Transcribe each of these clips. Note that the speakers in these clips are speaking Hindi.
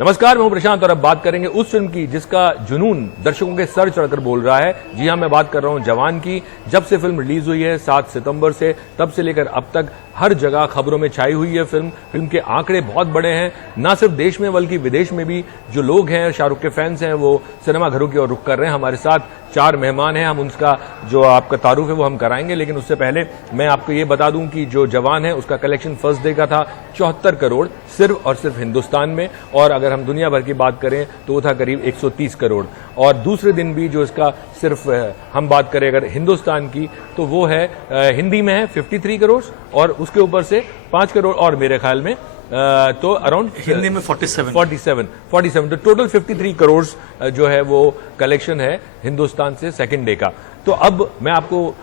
नमस्कार, मैं हूं प्रशांत और अब बात करेंगे उस फिल्म की जिसका जुनून दर्शकों के सर चढ़कर बोल रहा है। जी हां, मैं बात कर रहा हूं जवान की। जब से फिल्म रिलीज हुई है 7 सितंबर से, तब से लेकर अब तक हर जगह खबरों में छाई हुई है फिल्म के आंकड़े बहुत बड़े हैं, ना सिर्फ देश में बल्कि विदेश में भी। जो लोग हैं, शाहरुख के फैंस हैं, वो सिनेमा घरों की ओर रुख कर रहे हैं। हमारे साथ 4 मेहमान हैं, हम उनका जो आपका तारुफ है वो हम कराएंगे, लेकिन उससे पहले मैं आपको ये बता दूं कि जो जवान है उसका कलेक्शन फर्स्ट डे का था 74 करोड़ सिर्फ और सिर्फ हिंदुस्तान में, और अगर हम दुनिया भर की बात करें तो वो था करीब 130 करोड़। और दूसरे दिन भी जो इसका सिर्फ हम बात करें अगर हिंदुस्तान की तो वो है हिंदी में है 53 करोड़ और उसके ऊपर से 5 करोड़ और मेरे ख्याल में तो अराउंड हिंदी में 47 तो टोटल 53 करोड़ जो है वो कलेक्शन है हिंदुस्तान से सेकंड डे का। तो अब मैं आपको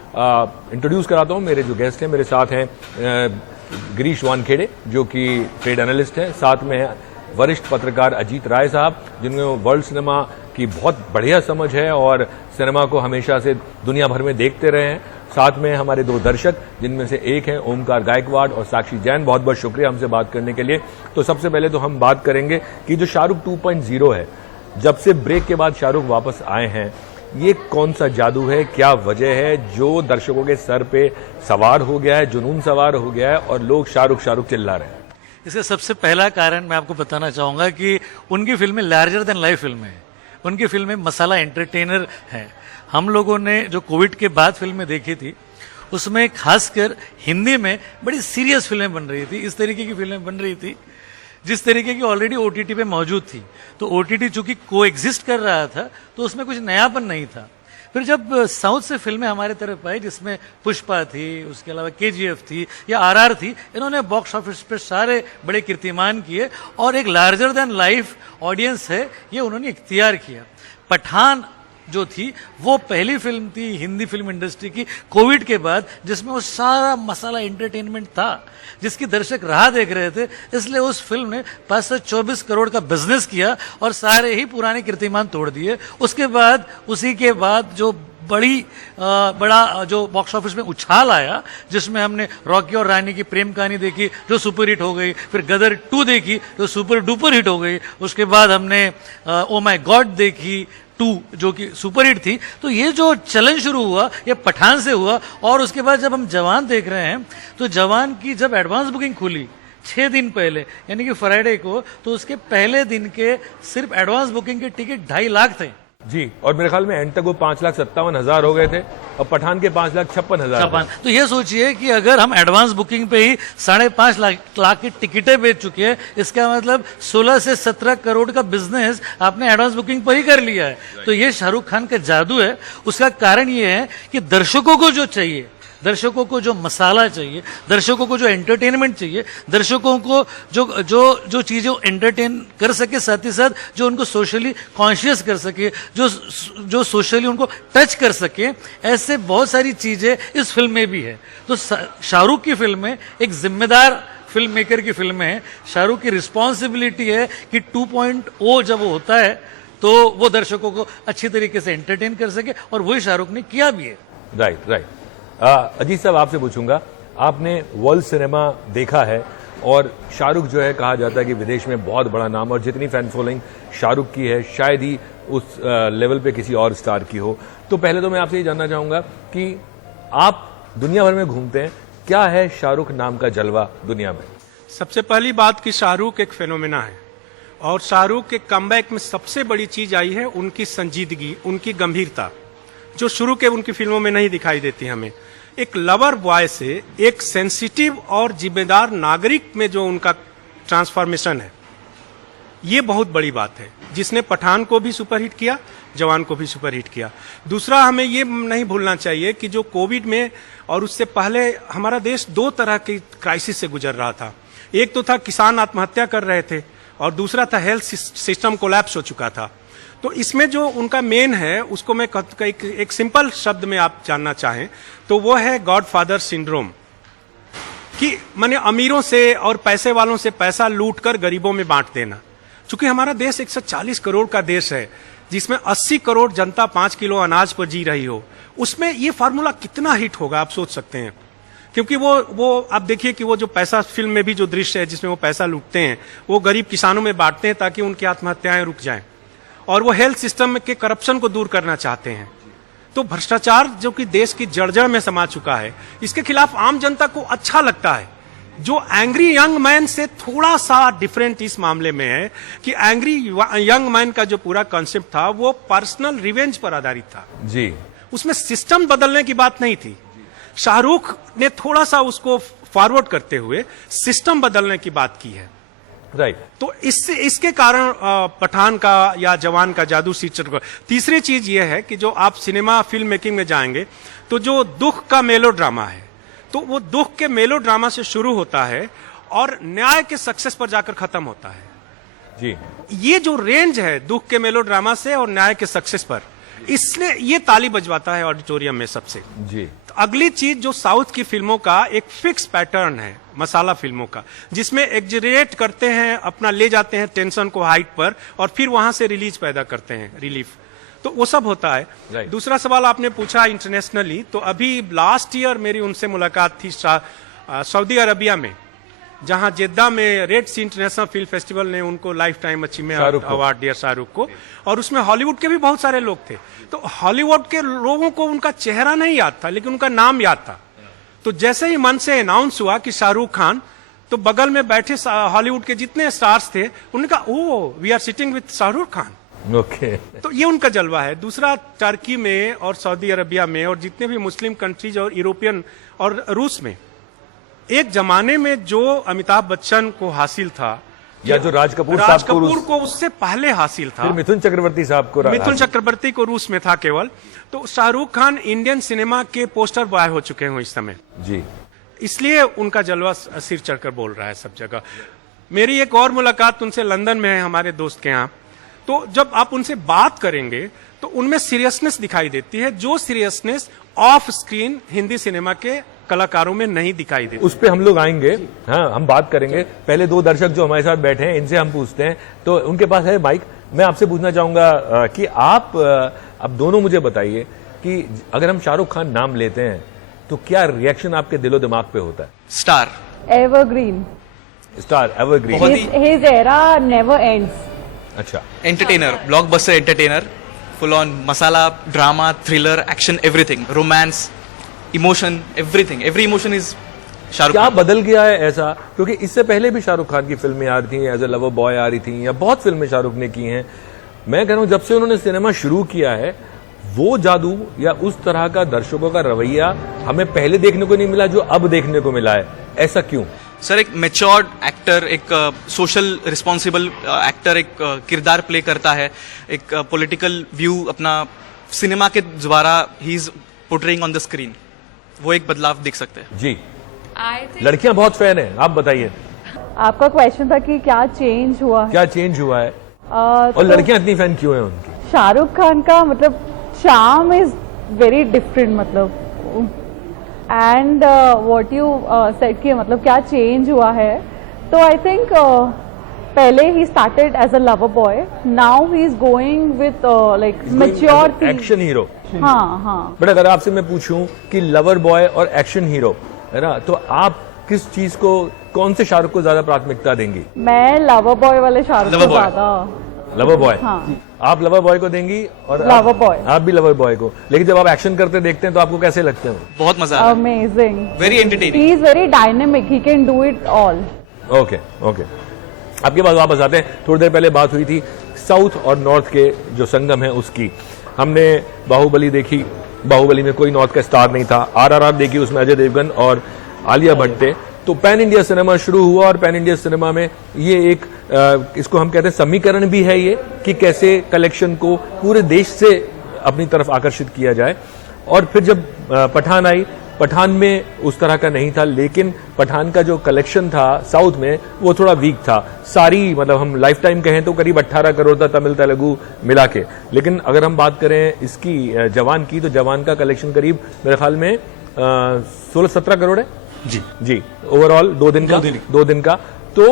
इंट्रोड्यूस कराता हूं। मेरे जो गेस्ट हैं, मेरे साथ हैं गिरीश वानखेड़े जो कि ट्रेड एनालिस्ट हैं, साथ में है वरिष्ठ पत्रकार अजीत राय साहब जिनमें वर्ल्ड सिनेमा की बहुत बढ़िया समझ है और सिनेमा को हमेशा से दुनिया भर में देखते रहे हैं। साथ में हमारे 2 दर्शक जिनमें से एक हैं ओमकार गायकवाड़ और साक्षी जैन। बहुत बहुत शुक्रिया हमसे बात करने के लिए। तो सबसे पहले तो हम बात करेंगे कि जो शाहरुख 2.0 है, जब से ब्रेक के बाद शाहरुख वापस आए हैं, ये कौन सा जादू है, क्या वजह है जो दर्शकों के सर पे सवार हो गया है, जुनून सवार हो गया है और लोग शाहरुख शाहरुख चिल्ला रहे हैं? इसका सबसे पहला कारण मैं आपको बताना चाहूंगा कि उनकी फिल्में लार्जर देन लाइफ फिल्में हैं। उनकी फिल्में मसाला एंटरटेनर है। हम लोगों ने जो कोविड के बाद फिल्में देखी थी उसमें खासकर हिंदी में बड़ी सीरियस फिल्में बन रही थी, इस तरीके की फिल्में बन रही थी जिस तरीके की ऑलरेडी ओटीटी पे मौजूद थी। तो ओटीटी चूंकि को एग्जिस्ट कर रहा था तो उसमें कुछ नयापन नहीं था। फिर जब साउथ से फिल्में हमारे तरफ आई जिसमें पुष्पा थी, उसके अलावा केजीएफ थी या आरआर थी, इन्होंने बॉक्स ऑफिस पे सारे बड़े कीर्तिमान किए और एक लार्जर देन लाइफ ऑडियंस है ये उन्होंने इख्तियार किया। पठान जो थी वो पहली फिल्म थी हिंदी फिल्म इंडस्ट्री की कोविड के बाद जिसमें वो सारा मसाला एंटरटेनमेंट था जिसकी दर्शक राह देख रहे थे, इसलिए उस फिल्म ने 524 करोड़ का बिजनेस किया और सारे ही पुराने कीर्तिमान तोड़ दिए। उसके बाद उसी के बाद जो बड़ा जो बॉक्स ऑफिस में उछाल आया जिसमें हमने रॉकी और रानी की प्रेम कहानी देखी जो सुपर हिट हो गई, फिर गदर 2 देखी जो सुपर डुपर हिट हो गई, उसके बाद हमने ओ माय गॉड देखी 2 जो कि सुपर हिट थी। तो ये जो चलन शुरू हुआ ये पठान से हुआ और उसके बाद जब हम जवान देख रहे हैं तो जवान की जब एडवांस बुकिंग खुली 6 दिन पहले यानी कि फ्राइडे को, तो उसके पहले दिन के सिर्फ एडवांस बुकिंग के टिकट 2.5 लाख थे जी, और मेरे ख्याल में एंड तक वो 5,57,000 हो गए थे और पठान के 5,56,000। तो ये सोचिए कि अगर हम एडवांस बुकिंग पे ही 5.5 लाख की टिकटें बेच चुके हैं, इसका मतलब 16 से 17 करोड़ का बिजनेस आपने एडवांस बुकिंग पर ही कर लिया है। तो ये शाहरुख खान का जादू है। उसका कारण ये है कि दर्शकों को जो चाहिए, दर्शकों को जो मसाला चाहिए, दर्शकों को जो एंटरटेनमेंट चाहिए, दर्शकों को जो जो जो चीजें एंटरटेन कर सके, साथ ही साथ जो उनको सोशली कॉन्शियस कर सके, जो सोशली उनको टच कर सके, ऐसे बहुत सारी चीजें इस फिल्म में भी है। तो शाहरुख की फिल्में एक जिम्मेदार फिल्म मेकर की फिल्में हैं। शाहरुख की रिस्पॉन्सिबिलिटी है कि 2.0 जब वो होता है तो वो दर्शकों को अच्छी तरीके से एंटरटेन कर सके और वही शाहरुख ने किया भी है। राइट। अजीत साहब आपसे पूछूंगा, आपने वर्ल्ड सिनेमा देखा है और शाहरुख जो है कहा जाता है कि विदेश में बहुत बड़ा नाम, और जितनी फैन फॉलोइंग शाहरुख की है शायद ही उस लेवल पे किसी और स्टार की हो। तो पहले तो मैं आपसे ये जानना चाहूंगा कि आप दुनिया भर में घूमते हैं, क्या है शाहरुख नाम का जलवा दुनिया में? सबसे पहली बात कि शाहरुख एक फेनोमेना है और शाहरुख के कमबैक में सबसे बड़ी चीज आई है उनकी संजीदगी, उनकी गंभीरता, जो शुरू के उनकी फिल्मों में नहीं दिखाई देती हमें। एक लवर बॉय से एक सेंसिटिव और जिम्मेदार नागरिक में जो उनका ट्रांसफॉर्मेशन है, ये बहुत बड़ी बात है, जिसने पठान को भी सुपरहिट किया, जवान को भी सुपरहिट किया। दूसरा, हमें ये नहीं भूलना चाहिए कि जो कोविड में और उससे पहले हमारा देश 2 तरह की क्राइसिस से गुजर रहा था। एक तो था किसान आत्महत्या कर रहे थे और दूसरा था हेल्थ सिस्टम कोलैप्स हो चुका था। तो इसमें जो उनका मेन है उसको मैं एक सिंपल शब्द में आप जानना चाहें तो वो है गॉडफादर सिंड्रोम, कि माने अमीरों से और पैसे वालों से पैसा लूट कर गरीबों में बांट देना। चूंकि हमारा देश 140 करोड़ का देश है जिसमें 80 करोड़ जनता 5 किलो अनाज पर जी रही हो, उसमें ये फार्मूला कितना हिट होगा आप सोच सकते हैं। क्योंकि वो आप देखिए कि वो जो पैसा, फिल्म में भी जो दृश्य है जिसमें वो पैसा लूटते हैं, वो गरीब किसानों में बांटते हैं ताकि उनकी आत्महत्याएं रुक जाएं, और वो हेल्थ सिस्टम के करप्शन को दूर करना चाहते हैं। तो भ्रष्टाचार जो कि देश की जड़ में समा चुका है, इसके खिलाफ आम जनता को अच्छा लगता है। जो एंग्री यंग मैन से थोड़ा सा डिफरेंट इस मामले में है कि एंग्री यंग मैन का जो पूरा कॉन्सेप्ट था वो पर्सनल रिवेंज पर आधारित था जी, उसमें सिस्टम बदलने की बात नहीं थी। शाहरुख ने थोड़ा सा उसको फॉरवर्ड करते हुए सिस्टम बदलने की बात की है। राइट। तो इसके कारण पठान का या जवान का जादू शीर्षक। तीसरी चीज यह है कि जो आप सिनेमा फिल्म मेकिंग में जाएंगे तो जो दुख का मेलोड्रामा है, तो वो दुख के मेलोड्रामा से शुरू होता है और न्याय के सक्सेस पर जाकर खत्म होता है जी। ये जो रेंज है दुख के मेलोड्रामा से और न्याय के सक्सेस पर, इसलिए ये ताली बजवाता है ऑडिटोरियम में सबसे जी। तो अगली चीज जो साउथ की फिल्मों का एक फिक्स पैटर्न है, मसाला फिल्मों का, जिसमें एग्जरेट करते हैं, अपना ले जाते हैं टेंशन को हाइट पर और फिर वहां से रिलीज पैदा करते हैं, रिलीफ, तो वो सब होता है। Right. दूसरा सवाल आपने पूछा इंटरनेशनली, तो अभी लास्ट ईयर मेरी उनसे मुलाकात थी सऊदी अरबिया में, जहां जेद्दा में रेड सी इंटरनेशनल फिल्म फेस्टिवल ने उनको लाइफ टाइम अचीवमेंट अवार्ड दिया शाहरुख को, और उसमें हॉलीवुड के भी बहुत सारे लोग थे। तो हॉलीवुड के लोगों को उनका चेहरा नहीं याद था लेकिन उनका नाम याद था। तो जैसे ही मन से अनाउंस हुआ कि शाहरुख खान, तो बगल में बैठे हॉलीवुड के जितने स्टार्स थे उन्होंने कहा, oh we are sitting with Shahrukh Khan. Okay. तो ये उनका जलवा है। दूसरा, टर्की में और सऊदी अरबिया में और जितने भी मुस्लिम कंट्रीज और यूरोपियन और रूस में, एक जमाने में जो अमिताभ बच्चन को हासिल था या जो राज कपूर को उससे पहले हासिल था, फिर मिथुन चक्रवर्ती साहब को, मिथुन चक्रवर्ती को रूस में था केवल। तो शाहरुख खान इंडियन सिनेमा के पोस्टर बॉय हो चुके हैं इस समय जी, इसलिए उनका जलवा सिर चढ़कर बोल रहा है सब जगह। मेरी एक और मुलाकात उनसे लंदन में है, हमारे दोस्त के यहाँ। तो जब आप उनसे बात करेंगे तो उनमें सीरियसनेस दिखाई देती है, जो seriousness of screen Hindi cinema के कलाकारों में नहीं दिखाई देती। उस पे हम लोग आएंगे, हाँ हम बात करेंगे। पहले दो दर्शक जो हमारे साथ बैठे हैं इनसे हम पूछते हैं, तो उनके पास है माइक। मैं आपसे पूछना चाहूंगा कि आप अब दोनों मुझे बताइए कि अगर हम शाहरुख खान नाम लेते हैं तो क्या रिएक्शन आपके दिलो दिमाग पे होता है? Star, evergreen, star, evergreen, his era never ends. अच्छा, entertainer, blockbuster entertainer, full on masala, drama, thriller, action, everything, romance, emotion, everything, every emotion is Shahrukh क्या खान। बदल गया है ऐसा? क्योंकि इससे पहले भी शाहरुख खान की फिल्में आ रही थी, एज ए लवर बॉय आ रही थी, या बहुत फिल्में शाहरुख ने की हैं। मैं कह रहा हूं जब से उन्होंने सिनेमा शुरू किया है, वो जादू या उस तरह का दर्शकों का रवैया हमें पहले देखने को नहीं मिला जो अब देखने को मिला है। ऐसा क्यों? सर, एक मैच्योर्ड एक्टर, एक सोशल रिस्पॉन्सिबल एक्टर एक किरदार प्ले करता है, एक पॉलिटिकल व्यू अपना सिनेमा के द्वारा he is portraying on the screen. वो एक बदलाव देख सकते हैं जी। लड़कियां बहुत फैन हैं, आप बताइए आपका क्वेश्चन था कि क्या चेंज हुआ है? क्या चेंज हुआ है और तो लड़कियां इतनी फैन क्यों हैं उनकी? शाहरुख खान का मतलब चार्म इज वेरी डिफरेंट, मतलब एंड व्हाट यू सेड कि मतलब क्या चेंज हुआ है, तो आई थिंक पहले he started as a lover boy, now he is going with like mature action hero. हाँ हाँ। बट अगर आपसे मैं पूछूं कि लवर बॉय और एक्शन हीरो है ना, तो आप किस चीज को, कौन से शाहरुख को ज्यादा प्राथमिकता देंगी? मैं लवर बॉय वाले शाहरुख को ज्यादा। Lover boy? हाँ। आप लवर बॉय को देंगी और लवर बॉय। आप भी लवर बॉय को, लेकिन जब आप एक्शन करते देखते हैं तो आपको कैसे लगते हैं? बहुत मजा आता है, amazing, very entertaining, he is very dynamic, he can do it all. Okay okay, आपके पास वापस आते हैं। थोड़ी देर पहले बात हुई थी साउथ और नॉर्थ के जो संगम है उसकी। हमने बाहुबली देखी, बाहुबली में कोई नॉर्थ का स्टार नहीं था। आरआरआर देखी, उसमें अजय देवगन और आलिया भट्ट थे। तो पैन इंडिया सिनेमा शुरू हुआ और पैन इंडिया सिनेमा में ये एक इसको हम कहते हैं समीकरण भी है ये कि कैसे कलेक्शन को पूरे देश से अपनी तरफ आकर्षित किया जाए। और फिर जब पठान आई, पठान में उस तरह का नहीं था, लेकिन पठान का जो कलेक्शन था साउथ में वो थोड़ा वीक था। सारी मतलब हम लाइफ टाइम कहें तो करीब 18 करोड़ था तमिल तेलुगु मिला के। लेकिन अगर हम बात करें इसकी जवान की, तो जवान का कलेक्शन करीब मेरे ख्याल में 16-17 करोड़ है जी जी, ओवरऑल 2 दिन का। तो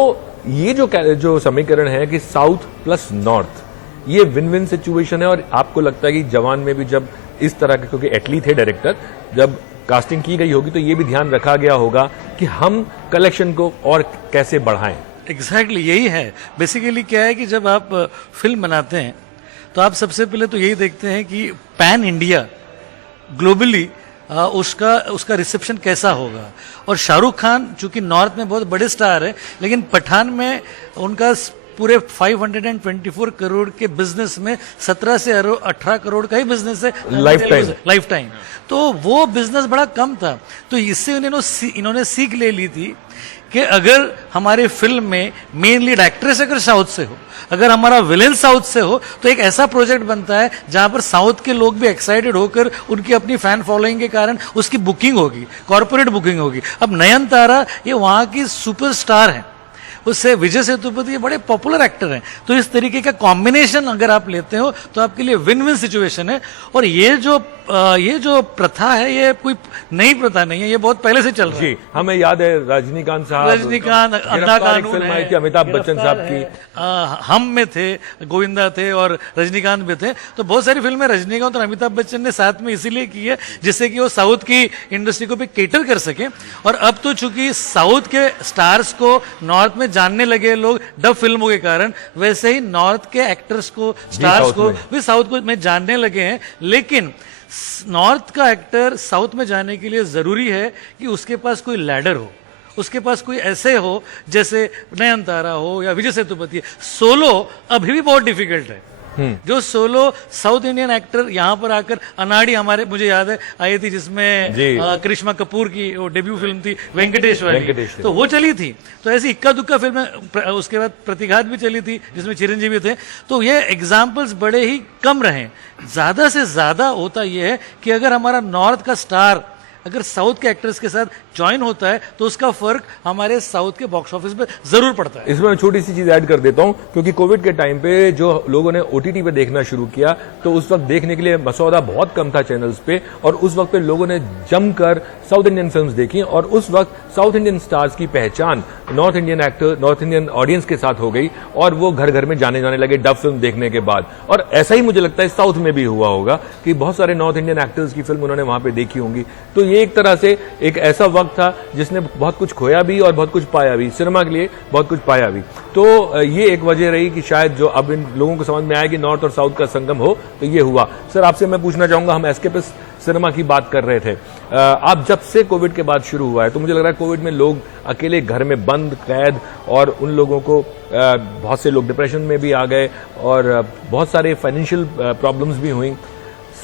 ये जो समीकरण है कि साउथ प्लस नॉर्थ, ये विन विन सिचुएशन है। और आपको लगता है कि जवान में भी जब इस तरह के, क्योंकि एटली थे डायरेक्टर, जब कास्टिंग की गई होगी तो ये भी ध्यान रखा गया होगा कि हम कलेक्शन को और कैसे बढ़ाएं। एग्जैक्टली यही है। बेसिकली क्या है कि जब आप फिल्म बनाते हैं तो आप सबसे पहले तो यही देखते हैं कि पैन इंडिया ग्लोबली उसका रिसेप्शन कैसा होगा। और शाहरुख खान चूंकि नॉर्थ में बहुत बड़े स्टार है, लेकिन पठान में उनका पूरे 524 करोड़ के बिजनेस में 17 से 18 करोड़ का ही बिजनेस है लाइफ टाइम। तो वो बिजनेस बड़ा कम था। तो इससे इन्होंने सीख ले ली थी कि अगर हमारे फिल्म में मेन लीड एक्ट्रेस अगर साउथ से हो, अगर हमारा विलेन साउथ से हो, तो एक ऐसा प्रोजेक्ट बनता है जहां पर साउथ के लोग भी एक्साइटेड होकर उनकी अपनी फैन फॉलोइंग के कारण उसकी बुकिंग होगी, कॉर्पोरेट बुकिंग होगी। अब नयनतारा ये वहां की सुपरस्टार है, उससे विजय सेतुपति बड़े पॉपुलर एक्टर हैं। तो इस तरीके का कॉम्बिनेशन अगर आप लेते हो तो आपके लिए विन विन सिचुएशन है। और ये जो प्रथा है ये कोई नई प्रथा नहीं है, ये बहुत पहले से चल रहा है। जी, हमें याद है रजनीकांत अंधा कानून फिल्म आई थी अमिताभ बच्चन साहब की, हम में थे, गोविंदा थे और रजनीकांत भी थे। तो बहुत सारी फिल्में रजनीकांत और अमिताभ बच्चन ने साथ में इसीलिए की है जिससे कि वो साउथ की इंडस्ट्री को भी केटर कर सके। और अब तो चूंकि साउथ के स्टार्स को नॉर्थ में जानने लगे लोग डब फिल्मों के कारण, वैसे ही नॉर्थ के एक्टर्स को, स्टार्स को भी साउथ को में जानने लगे हैं। लेकिन नॉर्थ का एक्टर साउथ में जाने के लिए जरूरी है कि उसके पास कोई लैडर हो, उसके पास कोई ऐसे हो जैसे नयनतारा हो या विजय सेतुपति। सोलो अभी भी बहुत डिफिकल्ट है। जो सोलो साउथ इंडियन एक्टर यहाँ पर आकर, अनाड़ी हमारे मुझे याद है आई थी जिसमें करिश्मा कपूर की वो डेब्यू फिल्म थी वेंकटेश वाली, तो वो चली थी। तो ऐसी इक्का दुक्का फिल्में, उसके बाद प्रतिघात भी चली थी जिसमें चिरंजीवी थे। तो ये एग्जाम्पल्स बड़े ही कम रहे। ज्यादा से ज्यादा होता यह है कि अगर हमारा नॉर्थ का स्टार अगर साउथ के एक्टर्स के साथ ज्वाइन होता है तो उसका फर्क हमारे साउथ के बॉक्स ऑफिस पे जरूर पड़ता है। इसमें मैं छोटी सी चीज ऐड कर देता हूं, क्योंकि कोविड के टाइम पे जो लोगों ने ओटीटी पे देखना शुरू किया तो उस वक्त देखने के लिए मसौदा बहुत कम था चैनल्स पे, और उस वक्त पे लोगों ने जमकर साउथ इंडियन फिल्म्स देखी। और उस वक्त साउथ इंडियन स्टार्स की पहचान north Indian actor, north Indian audience के साथ हो गई और वो घर घर में जाने लगे डब फिल्म देखने के बाद। और ऐसा ही मुझे लगता है साउथ में भी हुआ होगा कि बहुत सारे नॉर्थ इंडियन एक्टर्स की फिल्म उन्होंने वहां पे देखी होंगी। तो ये एक तरह से एक ऐसा वक्त था जिसने बहुत कुछ खोया भी और बहुत कुछ पाया भी, सिनेमा के लिए बहुत कुछ पाया भी। तो ये एक वजह रही कि शायद जो अब इन लोगों को समझ में आया कि नॉर्थ और साउथ का संगम हो, तो ये हुआ। सर, आपसे मैं पूछना चाहूंगा, हम एस्केपिस्ट सिनेमा की बात कर रहे थे, आप जब से कोविड के बाद शुरू हुआ है तो मुझे लग रहा है कोविड में लोग अकेले घर में बंद कैद, और उन लोगों को बहुत से लोग डिप्रेशन में भी आ गए और बहुत सारे फाइनेंशियल प्रॉब्लम्स भी हुई।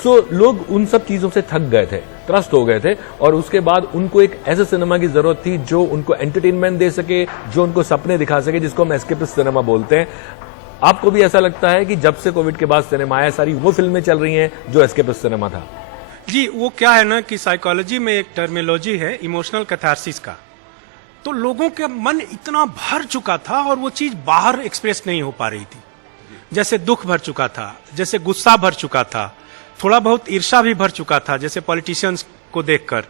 सो लोग उन सब चीजों से थक गए थे, त्रस्त हो गए थे, और उसके बाद उनको एक ऐसे सिनेमा की जरूरत थी जो उनको एंटरटेनमेंट दे सके, जो उनको सपने दिखा सके, जिसको हम एस्केपिस्ट सिनेमा बोलते हैं। आपको भी ऐसा लगता है कि जब से कोविड के बाद सिनेमा आया सारी वो फिल्में चल रही हैं जो एस्केपिस्ट सिनेमा था? जी, वो क्या है ना कि साइकोलॉजी में एक टर्मिनोलॉजी है इमोशनल कैथारसिस का। तो लोगों का मन इतना भर चुका था और वो चीज बाहर एक्सप्रेस नहीं हो पा रही थी। जैसे दुख भर चुका था, जैसे गुस्सा भर चुका था, थोड़ा बहुत ईर्ष्या भी भर चुका था जैसे पॉलिटिशियंस को देखकर।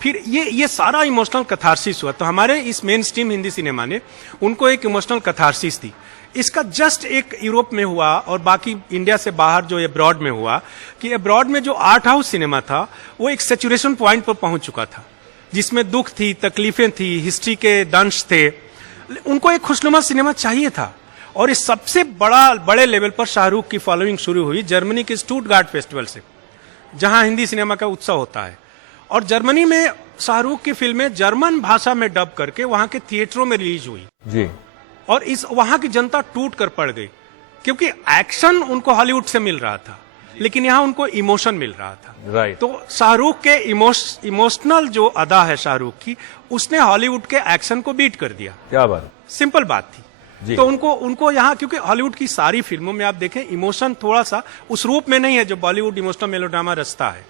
फिर ये सारा इमोशनल कैथारसिस हुआ। तो हमारे इस मेन स्ट्रीम हिंदी सिनेमा ने उनको एक इमोशनल कैथारसिस दी। इसका जस्ट एक यूरोप में हुआ और बाकी इंडिया से बाहर जो अब्रॉड में हुआ कि अब्रॉड में जो आर्ट हाउस सिनेमा था वो एक सैचुरेशन पॉइंट पर पहुंच चुका था, जिसमें दुख थी, तकलीफें थी, हिस्ट्री के दंश थे। उनको एक खुशनुमा सिनेमा चाहिए था। और इस सबसे बड़े लेवल पर शाहरुख की फॉलोइंग शुरू हुई जर्मनी के स्टुटगार्ट फेस्टिवल से, जहां हिंदी सिनेमा का उत्सव होता है। और जर्मनी में शाहरुख की फिल्में जर्मन भाषा में डब करके वहां के थिएटरों में रिलीज हुई जी। और इस वहां की जनता टूट कर पड़ गई, क्योंकि एक्शन उनको हॉलीवुड से मिल रहा था लेकिन यहाँ उनको इमोशन मिल रहा था। राइट। तो शाहरुख के इमोशनल जो अदा है शाहरुख की, उसने हॉलीवुड के एक्शन को बीट कर दिया। क्या बात, सिंपल बात थी। तो उनको यहाँ, क्योंकि हॉलीवुड की सारी फिल्मों में आप देखें इमोशन थोड़ा सा उस रूप में नहीं है जो बॉलीवुड इमोशनल मेलोड्रामा रचता है,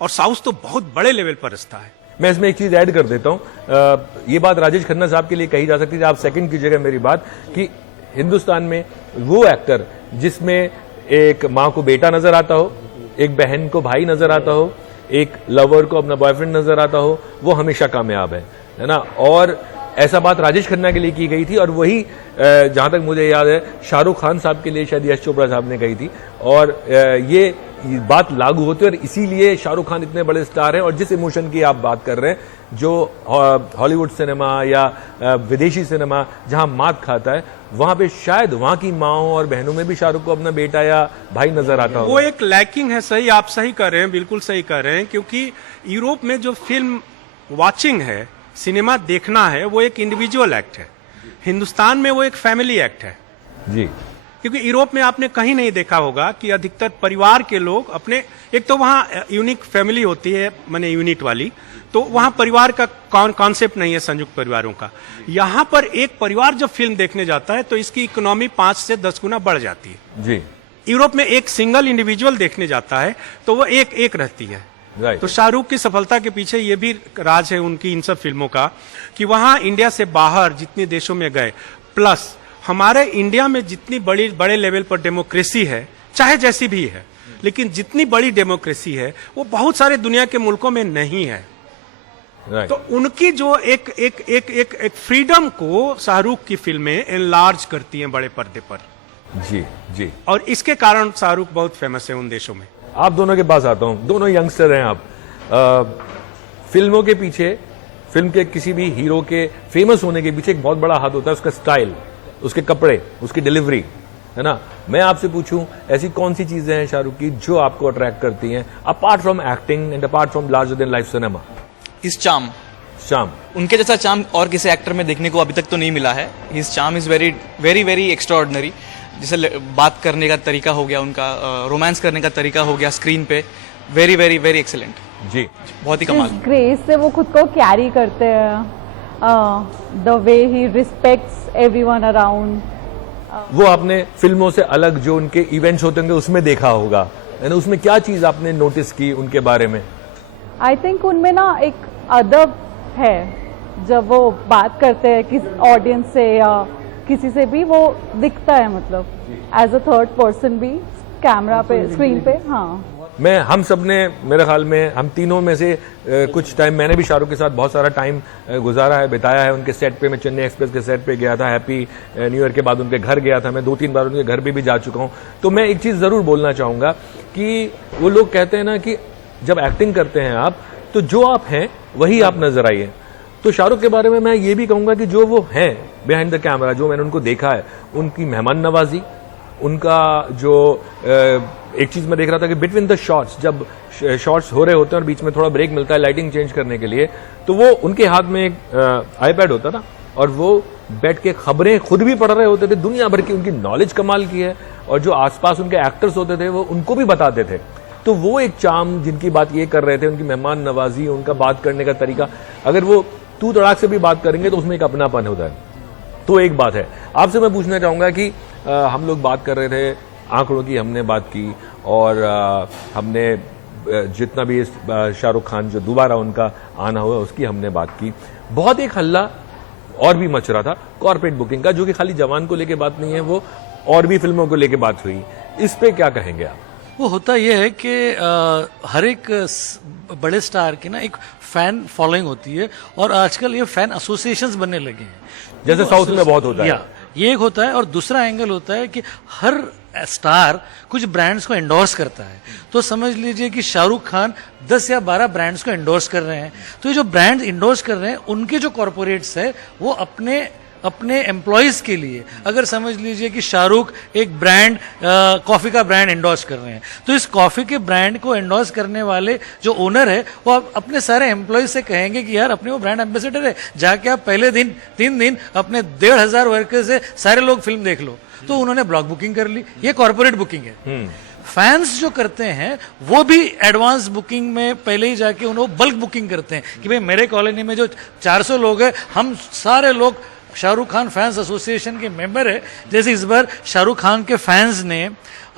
और साउथ तो बहुत बड़े लेवल पर रचता है। मैं इसमें एक चीज ऐड कर देता हूं। ये बात राजेश खन्ना साहब के लिए कही जा सकती है, आप सेकंड कीजिएगा मेरी बात, कि हिंदुस्तान में वो एक्टर जिसमें एक माँ को बेटा नजर आता हो, एक बहन को भाई नजर आता हो, एक लवर को अपना बॉयफ्रेंड नजर आता हो, वो हमेशा कामयाब है ना। और ऐसा बात राजेश खन्ना के लिए की गई थी, और वही जहां तक मुझे याद है शाहरुख खान साहब के लिए शायद यश चोपड़ा साहब ने कही थी। और ये ये बात लागू होती है और इसीलिए शाहरुख खान इतने बड़े स्टार हैं। और जिस इमोशन की आप बात कर रहे हैं, जो हॉलीवुड सिनेमा या विदेशी सिनेमा जहां मात खाता है, वहां पे शायद वहां की माओं और बहनों में भी शाहरुख को अपना बेटा या भाई नजर आता वो होगा। एक लैकिंग है। सही, आप सही कर रहे हैं, बिल्कुल सही कर रहे हैं, क्योंकि यूरोप में जो फिल्म वॉचिंग है, सिनेमा देखना है, वो एक इंडिविजुअल एक्ट है। हिंदुस्तान में वो एक फैमिली एक्ट है। जी, क्योंकि यूरोप में आपने कहीं नहीं देखा होगा कि अधिकतर परिवार के लोग अपने, एक तो वहाँ यूनिक फैमिली होती है, माने यूनिट वाली, तो वहाँ परिवार का कॉन्सेप्ट नहीं है संयुक्त परिवारों का। यहाँ पर एक परिवार जब फिल्म देखने जाता है तो इसकी इकोनॉमी 5 से 10 गुना बढ़ जाती है। जी, यूरोप में एक सिंगल इंडिविजुअल देखने जाता है तो वो एक एक रहती है। राइट। तो शाहरुख की सफलता के पीछे ये भी राज है उनकी इन सब फिल्मों का, कि वहाँ इंडिया से बाहर जितने देशों में गए, प्लस हमारे इंडिया में जितनी बड़े लेवल पर डेमोक्रेसी है, चाहे जैसी भी है, लेकिन जितनी बड़ी डेमोक्रेसी है वो बहुत सारे दुनिया के मुल्कों में नहीं है। राइट। तो उनकी जो एक फ्रीडम को शाहरुख की फिल्में एनलार्ज करती हैं बड़े पर्दे पर। जी, जी। और इसके कारण शाहरुख बहुत फेमस है उन देशों में। आप दोनों के पास आता हूं, दोनों यंगस्टर हैं आप। फिल्मों के पीछे, फिल्म के किसी भी हीरो के फेमस होने के पीछे एक बहुत बड़ा हाथ होता है उसका स्टाइल, उसके कपड़े, उसकी डिलीवरी, है ना। मैं आपसे पूछूं, ऐसी कौन सी चीजें हैं शाहरुख की जो आपको अट्रैक्ट करती हैं, apart from acting and apart from larger than life cinema? इस चार्म, शाम, उनके जैसा चार्म और किसी एक्टर में देखने को अभी तक तो नहीं मिला है। His charm is very very very extraordinary. जैसे बात करने का तरीका हो गया उनका, रोमांस करने का तरीका हो गया स्क्रीन पे, वेरी वेरी वेरी एक्सेलेंट। जी, बहुत ही कमाल। ग्रेस से वो खुद को कैरी करते हैं, the way he respects everyone around. वो आपने फिल्मों से अलग जो उनके इवेंट्स होते होंगे उसमें देखा होगा, है ना। उसमें क्या चीज आपने नोटिस की उनके बारे में? आई थिंक उनमें ना एक अदब है, जब वो बात करते हैं किस ऑडियंस से या किसी से भी, वो दिखता है, मतलब एज अ थर्ड पर्सन भी कैमरा पे, स्क्रीन पे। हाँ, हम सब ने, मेरे ख्याल में हम तीनों में से कुछ टाइम, मैंने भी शाहरुख के साथ बहुत सारा टाइम गुजारा है, बिताया है उनके सेट पे। मैं चेन्नई एक्सप्रेस के सेट पे गया था, हैप्पी न्यू ईयर के बाद उनके घर गया था, मैं 2-3 बार उनके घर पे भी जा चुका हूं। तो मैं एक चीज जरूर बोलना चाहूंगा कि वो लोग कहते हैं ना कि जब एक्टिंग करते हैं आप, तो जो आप हैं वही आप नजर आइए। तो शाहरुख के बारे में मैं ये भी कहूंगा कि जो वो हैं बिहाइंड द कैमरा, जो मैंने उनको देखा है, उनकी मेहमान नवाजी, उनका जो एक चीज मैं देख रहा था कि बिटवीन द शॉट्स, जब शॉट्स हो रहे होते हैं और बीच में थोड़ा ब्रेक मिलता है लाइटिंग चेंज करने के लिए, तो वो उनके हाथ में एक आईपैड होता था और वो बैठ के खबरें खुद भी पढ़ रहे होते थे। दुनिया भर की उनकी नॉलेज कमाल की है, और जो आसपास उनके एक्टर्स होते थे वो उनको भी बताते थे। तो वो एक चार्म जिनकी बात ये कर रहे थे, उनकी मेहमान नवाजी, उनका बात करने का तरीका, अगर वो तू तड़ाक से भी बात करेंगे तो उसमें एक अपनापन होता है। तो एक बात है, आपसे मैं पूछना चाहूंगा कि हम लोग बात कर रहे थे आंकड़ों की, हमने बात की, और हमने जितना भी शाहरुख खान जो दोबारा उनका आना हुआ उसकी हमने बात की। बहुत एक हल्ला और भी मच रहा था कॉर्पोरेट बुकिंग का, जो कि खाली जवान को लेके बात नहीं है, वो और भी फिल्मों को लेके बात हुई। इस पे क्या कहेंगे आप? वो होता यह है कि हर एक बड़े स्टार की ना एक फैन फॉलोइंग होती है, और आजकल ये फैन एसोसिएशंस बनने लगे हैं, जैसे साउथ में बहुत होता है। ये एक होता है, और दूसरा एंगल होता है कि हर स्टार कुछ ब्रांड्स को एंडोर्स करता है। तो समझ लीजिए कि शाहरुख खान 10 या 12 ब्रांड्स को एंडोर्स कर रहे हैं। तो ये जो ब्रांड्स एंडोर्स कर रहे हैं, उनके जो कॉर्पोरेट्स है वो अपने एम्प्लॉयज के लिए, अगर समझ लीजिए कि शाहरुख एक ब्रांड, कॉफी का ब्रांड एंडोर्स कर रहे हैं, तो इस कॉफी के ब्रांड को एंडोर्स करने वाले जो ओनर है वो अपने सारे एम्प्लॉयज से कहेंगे कि यार अपने वो ब्रांड एम्बेसडर है, जाके आप पहले दिन 3 दिन अपने 1,500 वर्कर से सारे लोग फिल्म देख लो। तो उन्होंने ब्लॉक बुकिंग कर ली, ये कॉर्पोरेट बुकिंग है। फैंस जो करते हैं वो भी एडवांस बुकिंग में पहले ही जाके उन्होंने बल्क बुकिंग करते हैं कि भाई मेरे कॉलोनी में जो 400 लोग हैं, हम सारे लोग शाहरुख खान फैंस एसोसिएशन के मेंबर है। जैसे इस बार शाहरुख खान के फैंस ने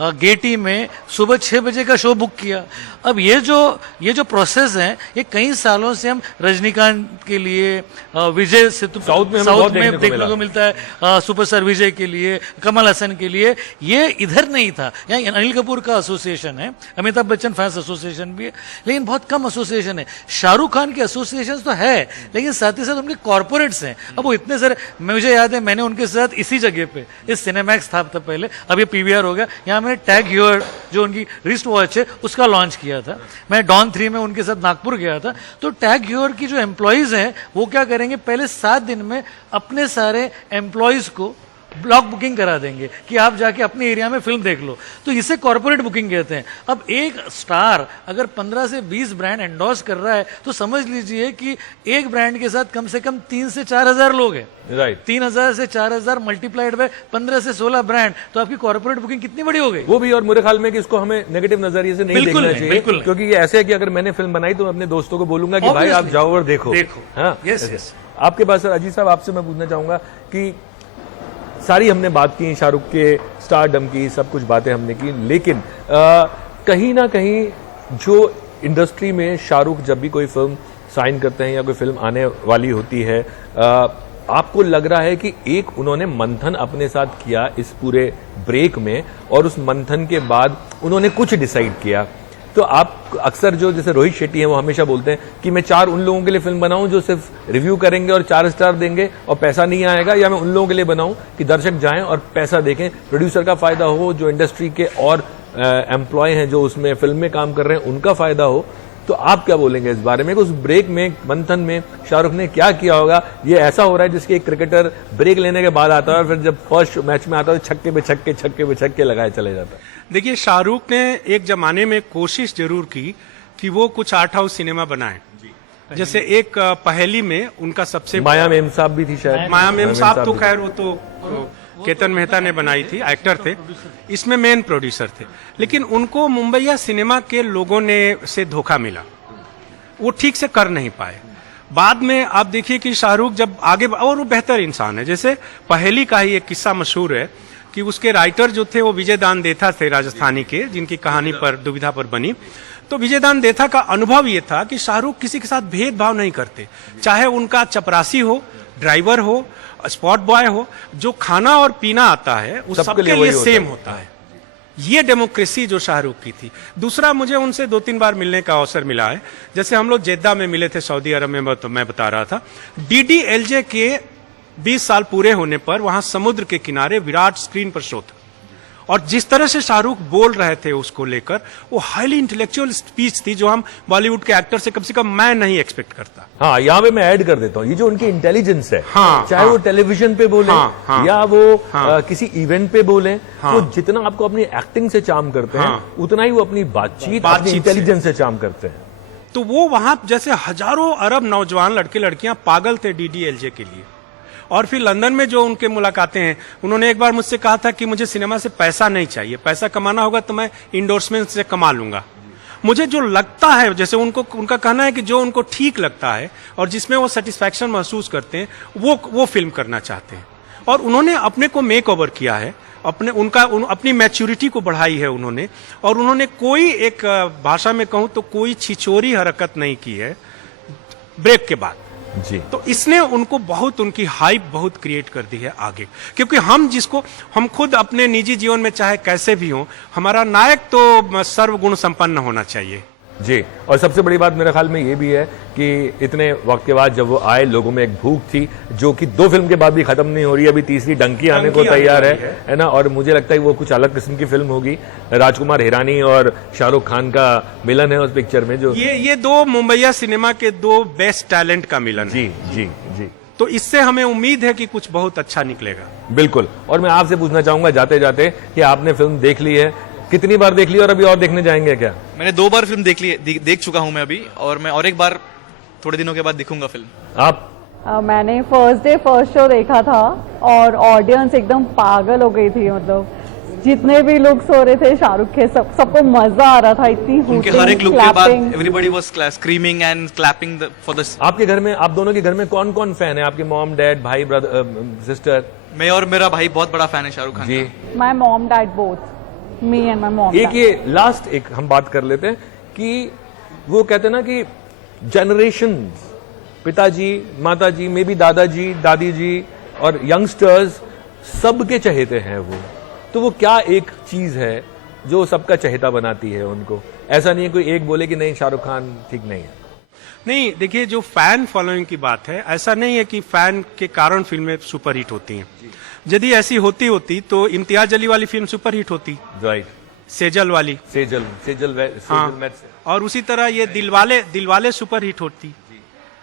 गेटी में सुबह 6 बजे का शो बुक किया। अब ये जो प्रोसेस है, ये कई सालों से हम रजनीकांत के लिए, विजय साउथ में देखने को मिलता है, सुपरस्टार विजय के लिए, कमल हसन के लिए, ये इधर नहीं था। यहाँ अनिल कपूर का एसोसिएशन है, अमिताभ बच्चन फैंस एसोसिएशन भी है, लेकिन बहुत कम एसोसिएशन है। शाहरुख खान के एसोसिएशन तो है, लेकिन साथ ही साथ उनके कॉर्पोरेट्स हैं। अब वो इतने सारे, मुझे याद है मैंने उनके साथ इसी जगह पे, इस सिनेमैक्स था तब पहले, अब ये पीवीआर हो गया, यहाँ मैंने टैग ह्यूअर जो उनकी रिस्ट वॉच है उसका लॉन्च किया था। मैं डॉन 3 में उनके साथ नागपुर गया था। तो टैग ह्यूअर की जो एम्प्लॉयज हैं वो क्या करेंगे, पहले 7 दिन में अपने सारे एम्प्लॉयज को ब्लॉक बुकिंग करा देंगे कि आप जाके अपने एरिया में फिल्म देख लो। तो इसे कॉर्पोरेट बुकिंग कहते हैं। अब एक स्टार अगर 15 से 20 ब्रांड एंडोर्स कर रहा है तो समझ लीजिए कि एक ब्रांड के साथ कम से कम 3 से 4 हजार लोग हैं। राइट, 3000 से 4000 मल्टीप्लाइड बाय 15 से 16 ब्रांड, तो आपकी कॉर्पोरेट बुकिंग कितनी बड़ी हो गई। वो भी, और मेरे ख्याल में कि इसको हमें नेगेटिव नजरिए से नहीं बिल्कुल देखना नहीं, चाहिए, बिल्कुल नहीं। क्योंकि ये ऐसे है कि अगर मैंने फिल्म बनाई तो मैं अपने दोस्तों को बोलूंगा कि भाई आप Obviously। जाओ और देखो। हाँ, यस यस। आपके पास सर अजीत साहब, आपसे मैं पूछना चाहूंगा कि सारी हमने बात की शाहरुख के स्टारडम की, सब कुछ बातें हमने की, लेकिन कहीं ना कहीं जो इंडस्ट्री में शाहरुख जब भी कोई फिल्म साइन करते हैं या कोई फिल्म आने वाली होती है, आपको लग रहा है कि एक उन्होंने मंथन अपने साथ किया इस पूरे ब्रेक में, और उस मंथन के बाद उन्होंने कुछ डिसाइड किया। तो आप अक्सर जो जैसे रोहित शेट्टी हैं वो हमेशा बोलते हैं कि मैं 4 उन लोगों के लिए फिल्म बनाऊं जो सिर्फ रिव्यू करेंगे और 4 स्टार देंगे और पैसा नहीं आएगा, या मैं उन लोगों के लिए बनाऊं कि दर्शक जाएं और पैसा देखें, प्रोड्यूसर का फायदा हो, जो इंडस्ट्री के और एम्प्लॉय हैं जो उसमें फिल्म में काम कर रहे हैं उनका फायदा हो। तो आप क्या बोलेंगे इस बारे में, उस ब्रेक में, मंथन में शाहरुख ने क्या किया होगा? ये ऐसा हो रहा है जिसके एक क्रिकेटर ब्रेक लेने के बाद आता है और फिर जब फर्स्ट मैच में आता है छक्के पे छक्के लगाए चले जाता है। देखिए, शाहरुख ने एक जमाने में कोशिश जरूर की कि वो कुछ आर्ट हाउस सिनेमा बनाए। जैसे एक पहेली में उनका सबसे माया मेम साहब भी थी शायद। माया मेम साहब तो भी। खैर वो तो केतन मेहता ने बनाई थी, एक्टर थे, इसमें मेन प्रोड्यूसर थे। लेकिन उनको मुंबईया सिनेमा के लोगों ने से धोखा मिला, वो ठीक से कर नहीं पाए। बाद में आप देखिए कि शाहरुख जब आगे, और वो बेहतर इंसान है। जैसे पहेली का ही एक किस्सा मशहूर है कि उसके राइटर जो थे वो विजय दान देथा थे, राजस्थानी के, जिनकी कहानी पर दुविधा पर बनी। तो विजय दान देथा का अनुभव ये था कि शाहरुख किसी के साथ भेदभाव नहीं करते, चाहे उनका चपरासी हो, ड्राइवर हो, स्पॉट बॉय हो, जो खाना और पीना आता है वो सबके लिए सेम होता है। ये डेमोक्रेसी जो शाहरुख की थी। दूसरा, मुझे उनसे 2-3 बार मिलने का अवसर मिला है। जैसे हम लोग जेद्दा में मिले थे, सऊदी अरब में, तो मैं बता रहा था DDLJ के 20 साल पूरे होने पर वहां समुद्र के किनारे विराट स्क्रीन पर शो था, और जिस तरह से शाहरुख बोल रहे थे उसको लेकर, वो हाईली इंटेलेक्चुअल स्पीच थी जो हम बॉलीवुड के एक्टर से कम से कम मैं नहीं एक्सपेक्ट करता। हाँ, यहाँ पे मैं ऐड कर देता हूँ, ये जो उनकी इंटेलिजेंस है, हाँ, चाहे वो टेलीविजन पे बोले या वो किसी इवेंट पे बोले, वो जितना आपको अपनी एक्टिंग से चार्म करते हैं, उतना ही वो अपनी बातचीत अपनी इंटेलिजेंस से चार्म करते हैं। तो वो वहां जैसे हजारों अरब नौजवान लड़के लड़कियां पागल थे DDLJ के लिए। और फिर लंदन में जो उनके मुलाकातें हैं, उन्होंने एक बार मुझसे कहा था कि मुझे सिनेमा से पैसा नहीं चाहिए, पैसा कमाना होगा तो मैं इंडोर्समेंट से कमा लूंगा। मुझे जो लगता है, जैसे उनका कहना है कि जो उनको ठीक लगता है और जिसमें वो सेटिस्फैक्शन महसूस करते हैं, वो फिल्म करना चाहते हैं। और उन्होंने अपने को मेक ओवर किया है, अपनी मैच्योरिटी को बढ़ाई है उन्होंने। और उन्होंने कोई, एक भाषा में कहूं तो, कोई छिछोरी हरकत नहीं की है ब्रेक के बाद जी। तो इसने उनको बहुत, उनकी हाइप बहुत क्रिएट कर दी है आगे। क्योंकि हम खुद अपने निजी जीवन में चाहे कैसे भी हो, हमारा नायक तो सर्वगुण संपन्न होना चाहिए जी। और सबसे बड़ी बात मेरे ख्याल में ये भी है कि इतने वक्त के बाद जब वो आए, लोगों में एक भूख थी जो कि 2 फिल्म के बाद भी खत्म नहीं हो रही, अभी तीसरी डंकी आने को तैयार है ना। और मुझे लगता है वो कुछ अलग किस्म की फिल्म होगी। राजकुमार हिरानी और शाहरुख खान का मिलन है उस पिक्चर में, जो ये 2 मुंबईया सिनेमा के 2 बेस्ट टैलेंट का मिलन जी जी जी। तो इससे हमें उम्मीद है कि कुछ बहुत अच्छा निकलेगा। बिल्कुल। और मैं आपसे पूछना चाहूंगा जाते जाते कि आपने फिल्म देख ली है, कितनी बार देख ली और अभी और देखने जाएंगे क्या? मैंने 2 बार फिल्म देख चुका हूं मैं अभी, और मैं और एक बार थोड़े दिनों के बाद देखूंगा फिल्म। आप? मैंने फर्स्ट शो देखा था और ऑडियंस एकदम पागल हो गई थी। मतलब जितने भी लोग सो रहे थे शाहरुख के, सबको मजा आ रहा था। इतनी उनके हर एक लुक के बाद everybody was screaming and clapping for the. आपके घर में, आप दोनों के घर में कौन कौन फैन है? आपके मॉम, डैड, भाई, ब्रदर, सिस्टर? मैं और मेरा भाई बहुत बड़ा फैन है Shahrukh Khan ji. My mom dad both, me and my mom. एक ये लास्ट एक हम बात कर लेते हैं कि वो कहते हैं ना कि जनरेशन, पिताजी, माताजी, मे बी दादाजी, दादी जी और यंगस्टर्स सबके चहेते हैं वो। तो वो क्या एक चीज है जो सबका चहेता बनाती है उनको? ऐसा नहीं है कोई एक बोले कि नहीं शाहरुख खान ठीक नहीं है। नहीं, देखिए, जो फैन फॉलोइंग की बात है, ऐसा नहीं है कि फैन के कारण फिल्में सुपरहिट होती हैं। यदि ऐसी होती तो इम्तियाज अली वाली फिल्म सुपरहिट होती, राइट, सेजल वाली। सेजल हाँ, और उसी तरह ये दिलवाले सुपरहिट होती।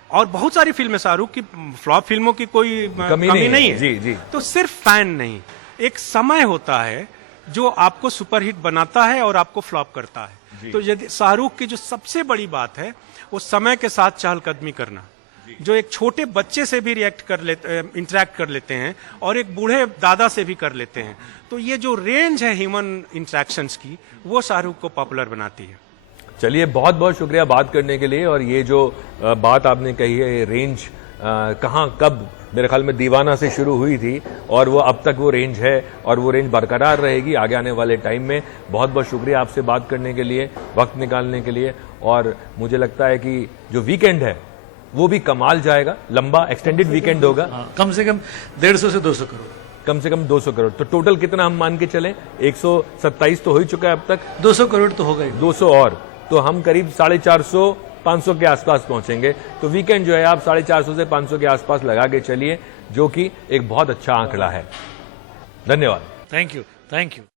और बहुत सारी फिल्में शाहरुख की फ्लॉप फिल्मों की कोई कमी नहीं है। जी जी। तो सिर्फ फैन नहीं, एक समय होता है जो आपको सुपरहिट बनाता है और आपको फ्लॉप करता है। तो यदि शाहरुख की जो सबसे बड़ी बात है वो समय के साथ चहलकदमी करना, जो एक छोटे बच्चे से भी इंटरेक्ट कर लेते हैं और एक बूढ़े दादा से भी कर लेते हैं। तो ये जो रेंज है ह्यूमन इंटरेक्शंस की, वो शाहरुख को पॉपुलर बनाती है। चलिए, बहुत बहुत शुक्रिया बात करने के लिए। और ये जो बात आपने कही है, ये रेंज कहाँ कब, मेरे ख्याल में दीवाना से शुरू हुई थी और वो अब तक वो रेंज है और वो रेंज बरकरार रहेगी आगे आने वाले टाइम में। बहुत बहुत शुक्रिया आपसे बात करने के लिए, वक्त निकालने के लिए। और मुझे लगता है कि जो वीकेंड है वो भी कमाल जाएगा, लंबा एक्सटेंडेड वीकेंड होगा। कम से कम 150 से 200 करोड़, कम से कम 200 करोड़। तो टोटल कितना हम मान के चलें? 127 तो हो ही चुका है अब तक, 200 करोड़ तो होगा ही। 200 और, तो हम करीब 450 500 के आसपास पहुंचेंगे। तो वीकेंड जो है आप 450 से 500 के आसपास लगा के चलिए, जो कि एक बहुत अच्छा आंकड़ा है। धन्यवाद। Thank you.